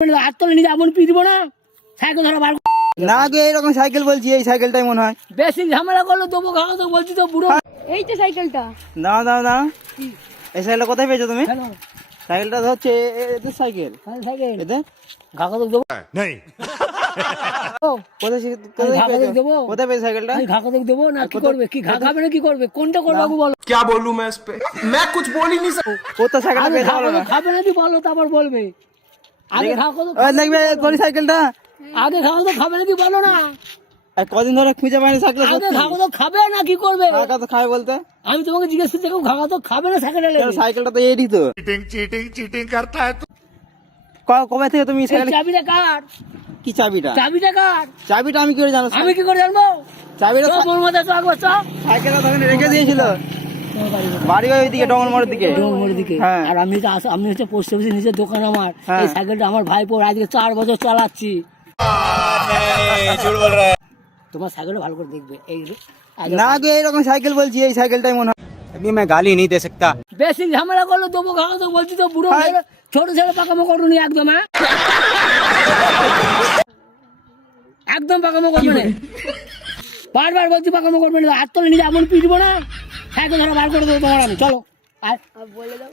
হাত তুলে নিজে এমন পিটবো না, সাইকেল ধরা বার না গো এইরকম সাইকেল বলছি, এই সাইকেলটাই মনে হয়। বেশি ঝামেলা করলে তবু খাওয়া তো বলছি তো বুড়ো। এই তো সাইকেলটা। দাঁড়া দাঁড়া দাঁড়া, এই সাইকেলটা কোথায় পেয়েছো তুমি? কেন? সাইকেলটা তো হচ্ছে এদের সাইকেল। সাইকেল এদের ঘাকা তো দেবো, কোথায় আমি ঘাকা তো দেবো, কোথায় পেয়েছো সাইকেলটা? আমি ঘাকা তো দেবো না, কি করবে? কি খাবে না কি করবে? কোনটা করবে বাবু বলো? क्या बोलूं मैं इस पे? मैं कुछ बोल ही नहीं सकता। কোথায় সাইকেলটা আগে পেয়েছো ঘাকা বলো তো না। খাবে না কি বলো, তারপর বলবে। আগে ঘাকা তো ওই দেখবে তোর সাইকেলটা আগে ঘাকা তো খাবে না কি বলো না। আর কদিন ধরে খুঁজে পাইনি সাইকেল। আগে ঘাকা তো খাবে না কি করবে? টাকা তো খায় বলতে। আমি তোমাকে জিজ্ঞেস করছি ঘাকা তো খাবে না সাইকেলে লেগে। সাইকেলটা তো এরই তো। चीटिंग करता है तू। কবে থেকে তুমি এই সাইকেল? চাবিটা কার? কি চাবিটা? চাবিটা কার? চাবিটা আমি কি করে জানো? আমি কি করে জানবো? চাবিটা তো মোর মধ্যে তো একবার চাপ সাইকেলটা তখন রেখে দিয়েছিল বাড়ি ওইদিকে ডঙ্গরমোড়ের দিকে। ডোমরের দিকে। হ্যাঁ। আর আমি তো আমি হচ্ছে পোস্ট অফিসে নিজের দোকান আমার। হ্যাঁ। এই সাইকেলটা আমার ভাইপোর আজকে 4 বছর চালাচ্ছি। তোমার সাইকেলটা ভালো করে দেখবে। এই না গো এইরকম সাইকেল বলছি, এই সাইকেলটাই মনে হয়। अभी मैं गाली नहीं दे सकता। বেশি ঝামেলা করলে তবু খাওয়া তো বলছি তো বুড়ো হ্যাঁ। ছেলে, ছোট ছেলে পাকামো করুনি একদম। হ্যাঁ একদম পাকামো করবে না, বারবার বলছি পাকামো করবে না। হাত তুলে নিজে এমন পিটবো না, সাইকেল ধরা বার করে দেবো তোমার আমি। চলো আর বলে দাও।